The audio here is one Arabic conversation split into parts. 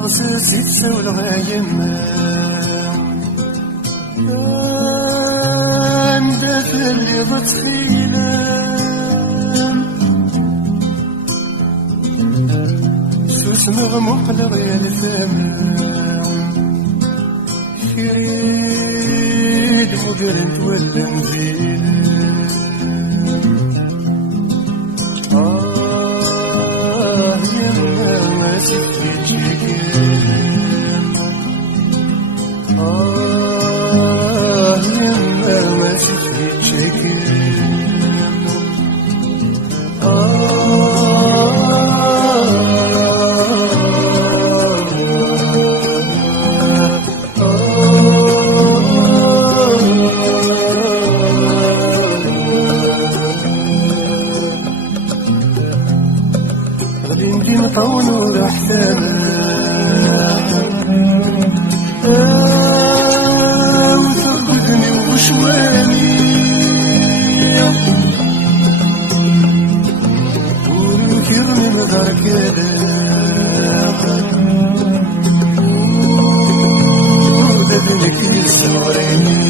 غصص يتساو الغايم عندك اللي بتخيلم سوس مغمق لغيال ثامن شريد مقرن تولى مزيل يما ما سكت شكام يما ما سكت شكام غادي نطونو الأحلام وترقدني وشواني ونكرني نظر كلام ودادنك يسوريني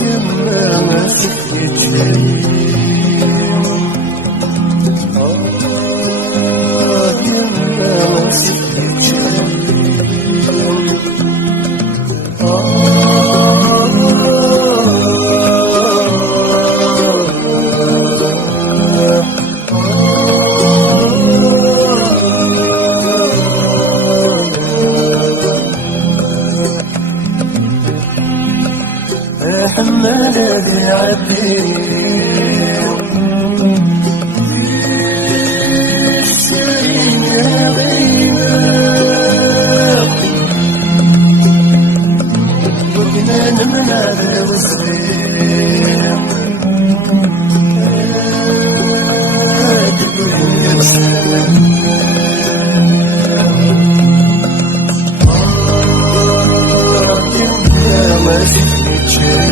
يما ما سكت حمال ذي عبدين الشين يا غينا وقنا نمنا ذا وصغير تقولين يا سلام يا ما سكت